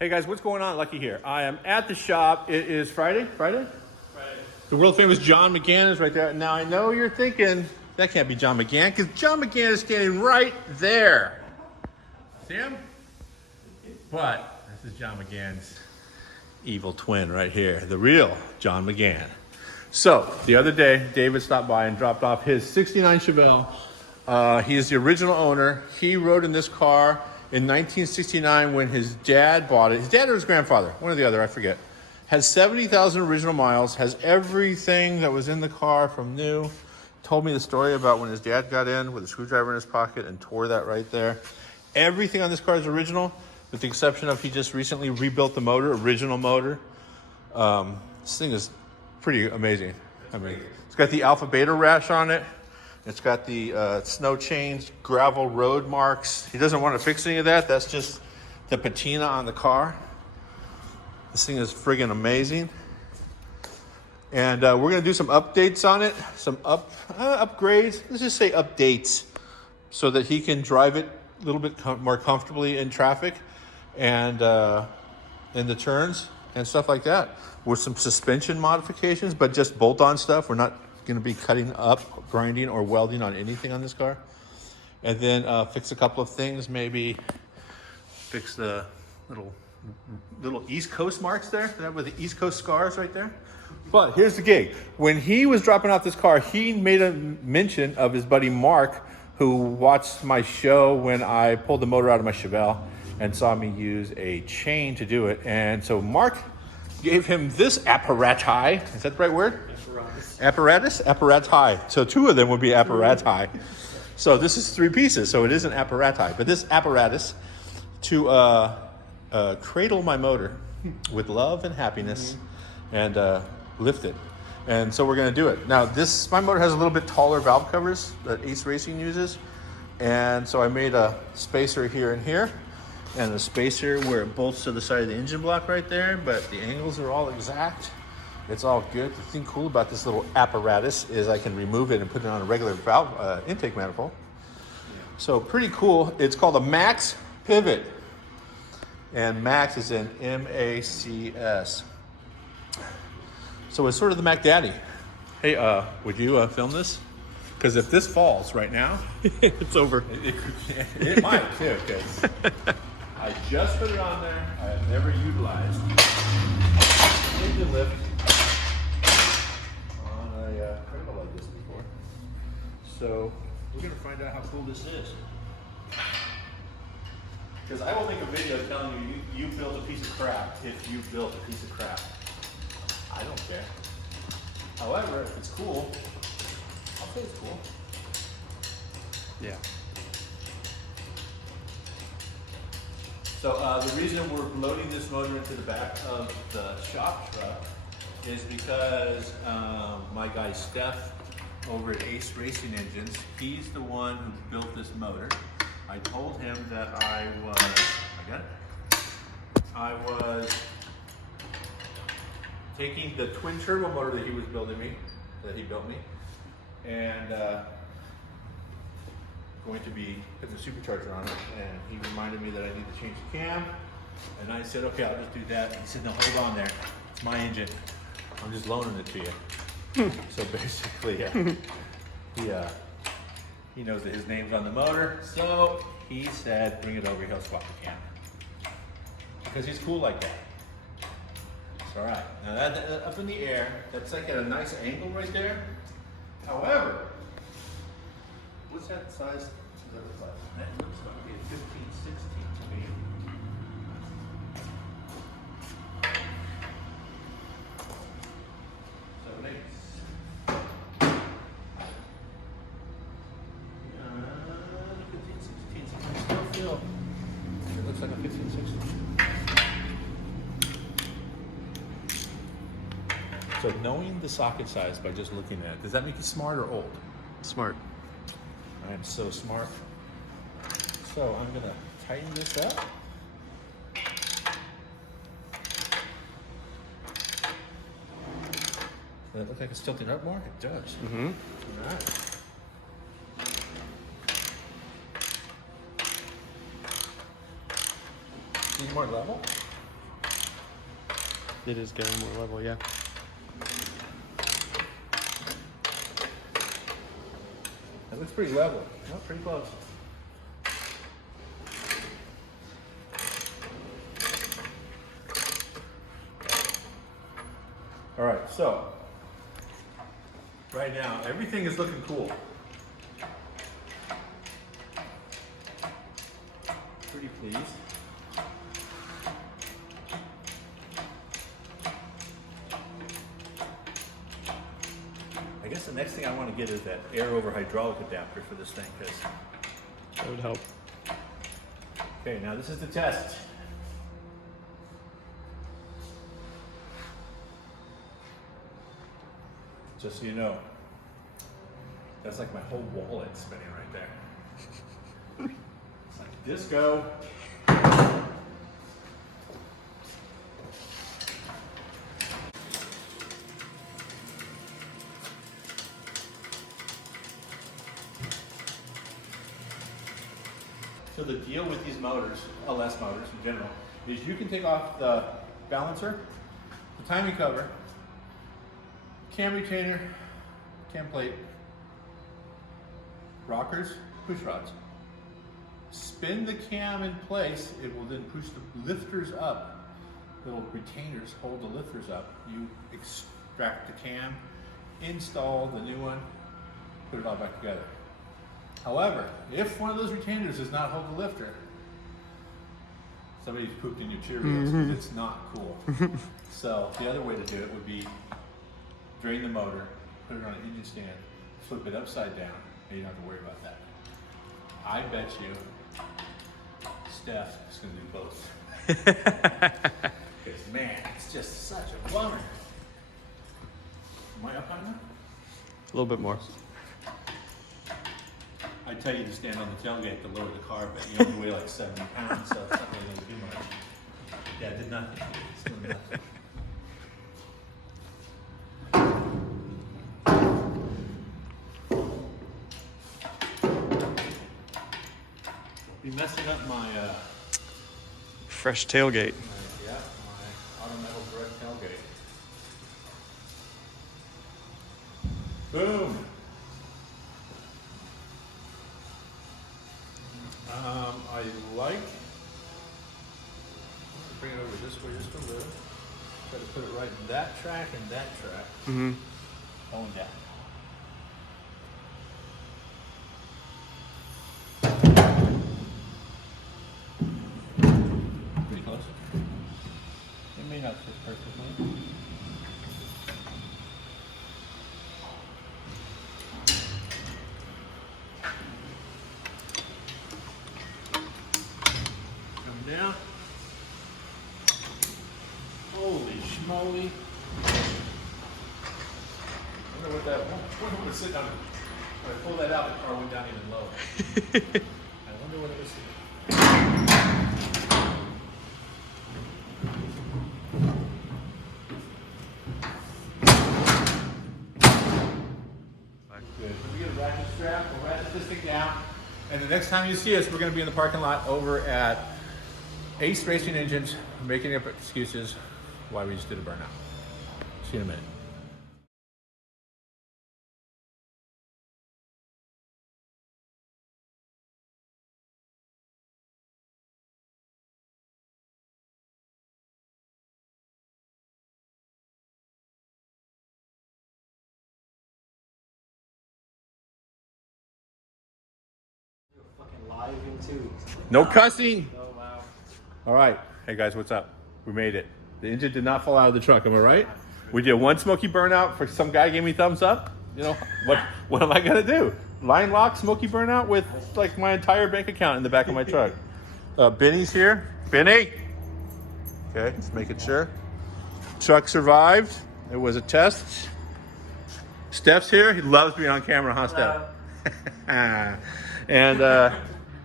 Hey guys, what's going on? Lucky here. I am at the shop. It is Friday? The world famous John McGann is right there. Now I know you're thinking, that can't be John McGann, because John McGann is standing right there. See him? But this is John McGann's evil twin right here. The real John McGann. So, the other day, David stopped by and dropped off his 69 Chevelle. He is the original owner. He rode in this car in 1969 when his dad bought it. His dad or his grandfather, one or the other, I forget. Has 70,000 original miles, has everything that was in the car from new. Told me the story about when his dad got in with a screwdriver in his pocket and tore that right there. Everything on this car is original, with the exception of he just recently rebuilt the motor, original motor. This thing is pretty amazing. I mean, it's got the alpha beta rash on it. It's got the snow chains, gravel road marks. He doesn't want to fix any of that. That's just the patina on the car. This thing is friggin' amazing. And we're going to do some updates on it, some upgrades. Let's just say updates so that he can drive it a little bit more comfortably in traffic and in the turns and stuff like that. With some suspension modifications, but just bolt-on stuff. We're not going to be cutting up, grinding, or welding on anything on this car. And then fix a couple of things, maybe fix the little East Coast marks there, with the East Coast scars right there. But here's the gig. When he was dropping off this car, he made a mention of his buddy Mark, who watched my show when I pulled the motor out of my Chevelle and saw me use a chain to do it. And so Mark gave him this apparatus. Is that the right word? Apparatus? Apparatus. So two of them would be apparatus. So this is 3 pieces, so it is an apparatus. But this apparatus to cradle my motor with love and happiness and lift it. And so we're going to do it. Now my motor has a little bit taller valve covers that Ace Racing uses. And so I made a spacer here and here, and a spacer where it bolts to the side of the engine block right there, but the angles are all exact. It's all good. The thing cool about this little apparatus is I can remove it and put it on a regular valve intake manifold. So pretty cool. It's called a Max Pivot. And Max is in M-A-C-S. So it's sort of the Mac Daddy. Hey, would you film this? Because if this falls right now, it's over. It might too, because I just put it on there. I have never utilized engine lift on a cradle like this before. So we're going to find out how cool this is. Because I will make a video telling you you built a piece of crap if you built a piece of crap. I don't care. However, if it's cool, I'll say it's cool. Yeah. So the reason we're loading this motor into the back of the shop truck is because my guy Steph over at Ace Racing Engines, he's the one who built this motor. I told him that I was taking the twin turbo motor that he was building me, that he built me, and going to be putting a supercharger on it. And he reminded me that I need to change the cam, and I said, okay, I'll just do that. And he said, no, hold on there. It's my engine. I'm just loaning it to you. So basically, he knows that his name's on the motor, so he said, bring it over, he'll swap the cam. Because he's cool like that. It's all right. Now that up in the air, that's like at a nice angle right there. However, what's that size? That looks like a 15, 16 to me. It looks like a 15, 16. So knowing the socket size by just looking at it, does that make you smart or old? Smart. I am so smart. So I'm gonna tighten this up. Does it look like it's tilting up more? It does. Mm-hmm. All right. Need more level? It is getting more level, yeah. That looks pretty level. Oh, pretty close. All right, so right now everything is looking cool. Pretty pleased. I guess the next thing I want to get is that air over hydraulic adapter for this thing, because That would help. okay, now this is the test. Just so you know, that's like my whole wallet spinning right there. It's like disco. So the deal with these motors, LS motors in general, is you can take off the balancer, the timing cover, cam retainer, cam plate, rockers, push rods. Spin the cam in place, it will then push the lifters up. Little retainers hold the lifters up. You extract the cam, install the new one, put it all back together. However, if one of those retainers does not hold the lifter, somebody's pooped in your Cheerios, because it's not cool. So the other way to do it would be drain the motor, put it on an engine stand, flip it upside down, and you don't have to worry about that. I bet you Steph is going to do both. Because man, it's just such a bummer. Am I up on that? A little bit more. I tell you to stand on the tailgate to lower the car, but you only weigh like 70 pounds, so it's not really going to do much. Yeah, it did nothing. It's doing nothing. Be messing up my Fresh tailgate. my automatic direct tailgate. Boom. I like, bring it over this way just a little. Try to put it right in that track and that track. Mm-hmm. Going down. Pretty close. It may not fit perfectly. Down. Holy schmoly. I wonder what that one was sitting on. When I pulled that out, the car went down even lower. I wonder what it was Good. We get a ratchet strap, we'll ratchet this thing down. And the next time you see us, we're going to be in the parking lot over at Ace Racing Engines, making up excuses why we just did a burnout. See you in a minute. Live into. No cussing. Oh wow. All right. Hey guys, what's up? We made it. The engine did not fall out of the truck, am I right? We did one smoky burnout for some guy gave me thumbs up. You know, what am I gonna do? Line lock smoky burnout with like my entire bank account in the back of my truck. Benny's here. Benny. Okay, just making sure. Truck survived. It was a test. Steph's here. He loves being on camera, huh, Steph? And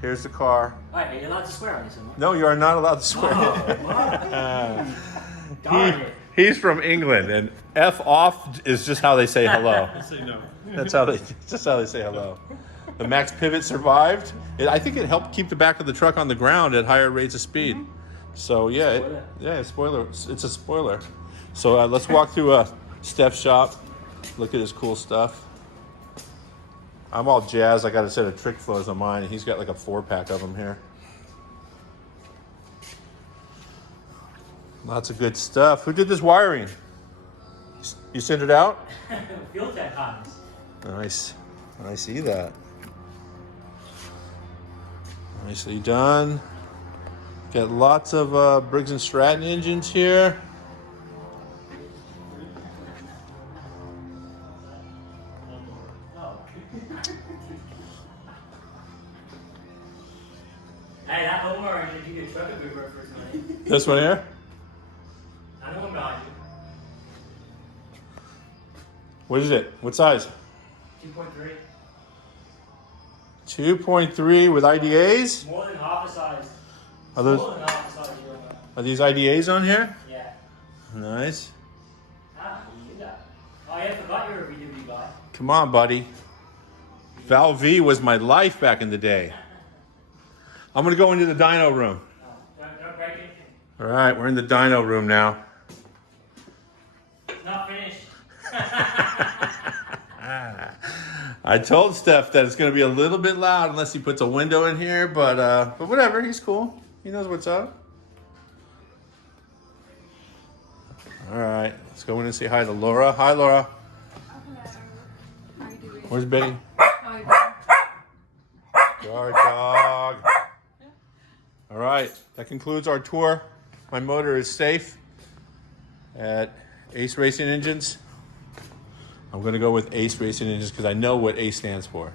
here's the car. All right, you're allowed to swear on this one. No, you are not allowed to swear. Darn it. He's from England, and F off is just how they say hello. Say no. That's just how they say hello. The max pivot survived. I think it helped keep the back of the truck on the ground at higher rates of speed. So yeah, Spoiler. spoiler. It's a spoiler. So let's walk through Steph's shop. Look at his cool stuff. I'm all jazzed. I got a set of trick flows on mine. He's got like a 4-pack of them here. Lots of good stuff. Who did this wiring? You sent it out? Fuel tech cons. Nice. I see that. Nicely done. Got lots of Briggs & Stratton engines here. Hey, that Omar engine, you could truck a good work for tonight. This one here? I know I'm behind What is it? What size? you. 2.3. 2.3 with IDAs? More than half the size. Are those? More than half the size you don't know. Are these IDAs on here? Yeah. Nice. Ah, you knew that. Oh, yeah, I forgot you were a VW guy. Come on, buddy. Val V was my life back in the day. I'm gonna go into the dyno room. No, don't break anything. All right, we're in the dyno room now. It's not finished. I told Steph that it's gonna be a little bit loud unless he puts a window in here, but whatever, he's cool. He knows what's up. All right, let's go in and say hi to Laura. Hi, Laura. Hello. How you doing? Where's Betty? How you doing? Guard dog. All right, that concludes our tour. My motor is safe at Ace Racing Engines. I'm gonna go with Ace Racing Engines because I know what Ace stands for.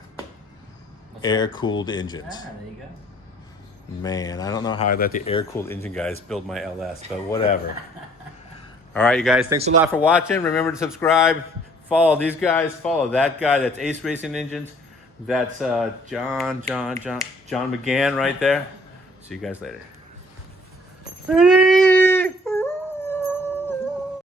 Air-cooled engines. Ah, there you go. Man, I don't know how I let the air-cooled engine guys build my LS, but whatever. All right, you guys, thanks a lot for watching. Remember to subscribe, follow these guys, follow that guy. That's Ace Racing Engines. That's John McGann right there. See you guys later. Ready?